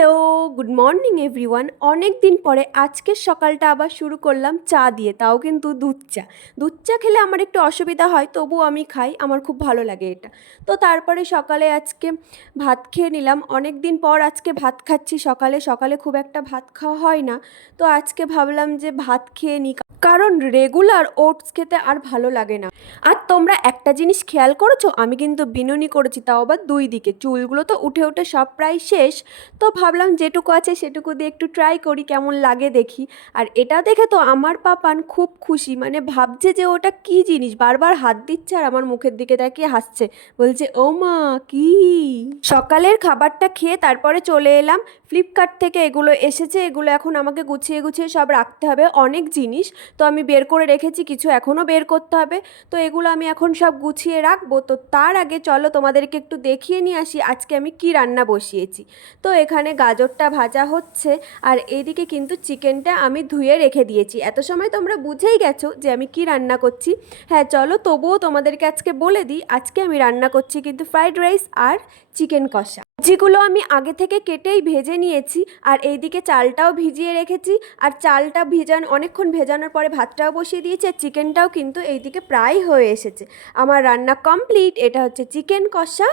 Hello good morning everyone অনেক দিন পরে আজকের সকালটা আবার শুরু করলাম চা দিয়ে, তাও কিন্তু দুধ চা। দুধ চা খেলে আমার একটু অসুবিধা হয়, তবুও আমি খাই, আমার খুব ভালো লাগে এটা। তো তারপরে সকালে আজকে ভাত খেয়ে নিলাম। অনেক দিন পর আজকে ভাত খাচ্ছি সকালে সকালে খুব একটা ভাত খাওয়া হয় না। তো আজকে ভাবলাম যে ভাত খেয়ে নিই, কারণ রেগুলার ওটস খেতে আর ভালো লাগে না। আর তোমরা একটা জিনিস খেয়াল করেছ? আমি কিন্তু বিনুনি করেছি, তাও আবার দুই দিকে। চুলগুলো তো উঠে উঠে সব প্রায় শেষ। তো ভাবলাম যেটুকু আছে সেটুকু দিয়ে একটু ট্রাই করি, কেমন লাগে দেখি। আর এটা দেখে তো আমার পাপান খুব খুশি মানে ভাবছে যে ওটা কি জিনিস? বারবার হাত দিচ্ছে আর আমার মুখের দিকে তাকিয়ে হাসছে। বলছে, ও মা, কি? সকালের খাবারটা খেয়ে তারপরে চলে এলাম। ফ্লিপকার্ট থেকে এগুলো এসেছে, এগুলো এখন আমাকে গুছিয়ে গুছিয়ে সব রাখতে হবে। অনেক জিনিস, তো আমি বের করে রেখেছি, কিছু এখনও বের করতে হবে। তো এগুলো আমি এখন সব গুছিয়ে রাখব। তো তার আগে চলো তোমাদেরকে একটু দেখিয়ে নিয়ে আসি, আজকে আমি কি রান্না বসিয়েছি। তো এখানে গাজরটা ভাজা হচ্ছে, আর এইদিকে কিন্তু চিকেনটা আমি ধুয়ে রেখে দিয়েছি। এত সময় তোমরা বুঝেই গেছো যে আমি কি রান্না করছি। হ্যাঁ চলো তবুও তোমাদেরকে আজকে বলে দিই, আজকে আমি রান্না করছি কিন্তু ফ্রাইড রাইস আর চিকেন কষা। যেগুলো আমি আগে থেকে কেটেই ভেজে নিয়েছি, আর এইদিকে চালটাও ভিজিয়ে রেখেছি, আর চালটা ভিজান, অনেকক্ষণ ভেজানোর পরে ভাতটাও বসিয়ে দিয়েছি, আর চিকেনটাও কিন্তু এইদিকে প্রায় হয়ে এসেছে। আমার রান্না কমপ্লিট, এটা হচ্ছে চিকেন কষা,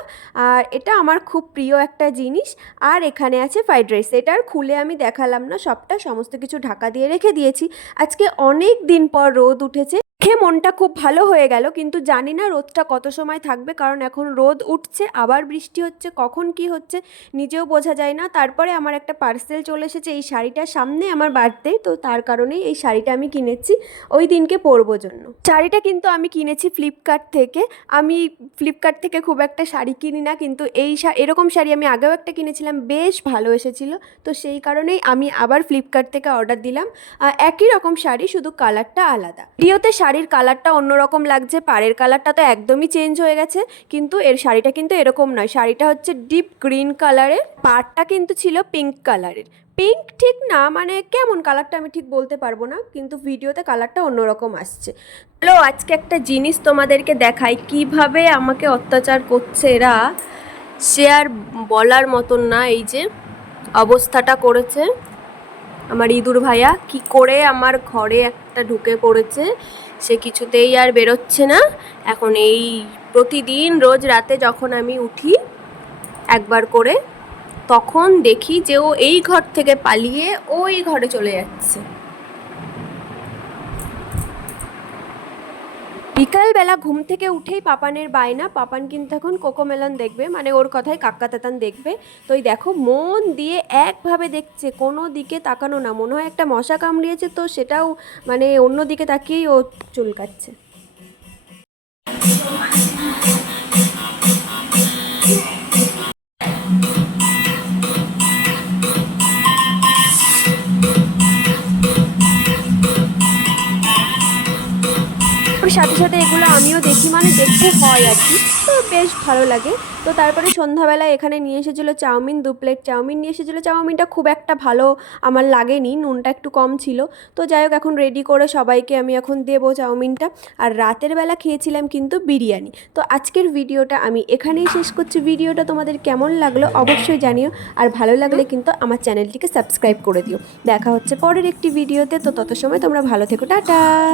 আর এটা আমার খুব প্রিয় একটা জিনিস, আর এখানে আছে ফ্রাইড রাইস এটা আর খুলে আমি দেখালাম না, সবটা সমস্ত কিছু ঢাকা দিয়ে রেখে দিয়েছি। আজকে অনেক দিন পর রোদ উঠেছে। দেখে মনটা খুব ভালো হয়ে গেল, কিন্তু জানি না রোদটা কত সময় থাকবে, কারণ এখন রোদ উঠছে, আবার বৃষ্টি হচ্ছে, কখন কি হচ্ছে নিজেও বোঝা যায় না। তারপরে আমার একটা পার্সেল চলে এসেছে এই শাড়িটার সামনে আমার বার্থডে তো তার কারণেই এই শাড়িটা আমি কিনেছি ওই দিনকে পরবো জন্য। শাড়িটা কিন্তু আমি কিনেছি ফ্লিপকার্ট থেকে। আমি ফ্লিপকার্ট থেকে খুব একটা শাড়ি কিনি না, কিন্তু এই এরকম শাড়ি আমি আগেও একটা কিনেছিলাম, বেশ ভালো এসেছিল। তো সেই কারণেই আমি আবার ফ্লিপকার্ট থেকে অর্ডার দিলাম। একই রকম শাড়ি, শুধু কালারটা আলাদা। ভিডিওতে শাড়ির কালারটা অন্যরকম লাগছে, পাড়ের কালারটা তো একদমই চেঞ্জ হয়ে গেছে, কিন্তু এর শাড়িটা কিন্তু এরকম নয়। শাড়িটা হচ্ছে ডিপ গ্রিন কালারের পাড়টা কিন্তু ছিল পিঙ্ক কালারের পিঙ্ক ঠিক না মানে কেমন কালারটা আমি ঠিক বলতে পারব না, কিন্তু ভিডিওতে কালারটা অন্যরকম আসছে। চলো আজকে একটা জিনিস তোমাদেরকে দেখাই, কীভাবে আমাকে অত্যাচার করছে এরা, সে আর বলার মতন না, এই যে অবস্থাটা করেছে। আমার ইঁদুর ভাইয়া কি করে আমার ঘরে একটা ঢুকে পড়েছে, সে কিছুতেই আর বেরোচ্ছে না। এখন এই প্রতিদিন রোজ রাতে যখন আমি উঠি একবার করে, তখন দেখি যে ও এই ঘর থেকে পালিয়ে ওই ঘরে চলে যাচ্ছে। বিকালবেলা ঘুম থেকে উঠেই পাপানের বায়না। পাপান কিন্তু এখন কোকোমেলন দেখবে মানে ওর কথায় কাক্কা তেতান দেখবে। তো এই দেখো, মন দিয়ে একভাবে দেখছে, কোনো দিকে তাকানো না। মনে হয় একটা মশা কামড়িয়েছে, তো সেটাও মানে অন্য দিকে তাকিয়েই ও চুলকাচ্ছে। সাথে সাথে এগুলো আমিও দেখি মানে দেখতে হয় আর কি। তো বেশ ভালো লাগে। তো তারপরে সন্ধ্যাবেলা এখানে নিয়ে এসেছিল চাউমিন, দু প্লেট চাউমিন। নিয়ে এসেছিল চাউমিনটা খুব একটা ভালো আমার লাগেনি, নুনটা একটু কম ছিল। তো যাই হোক, এখন রেডি করে সবাইকে আমি এখন দেবো চাউমিনটা। আর রাতের বেলা খেয়েছিলাম কিন্তু বিরিয়ানি। তো আজকের ভিডিওটা আমি এখানেই শেষ করছি। ভিডিওটা তোমাদের কেমন লাগল অবশ্যই জানিও। আর ভালো লাগলে কিন্তু আমার চ্যানেলটিকে সাবস্ক্রাইব করে দিও। দেখা হচ্ছে পরের একটি ভিডিওতে। তো তত সময় তোমরা ভালো থেকো। টাটা!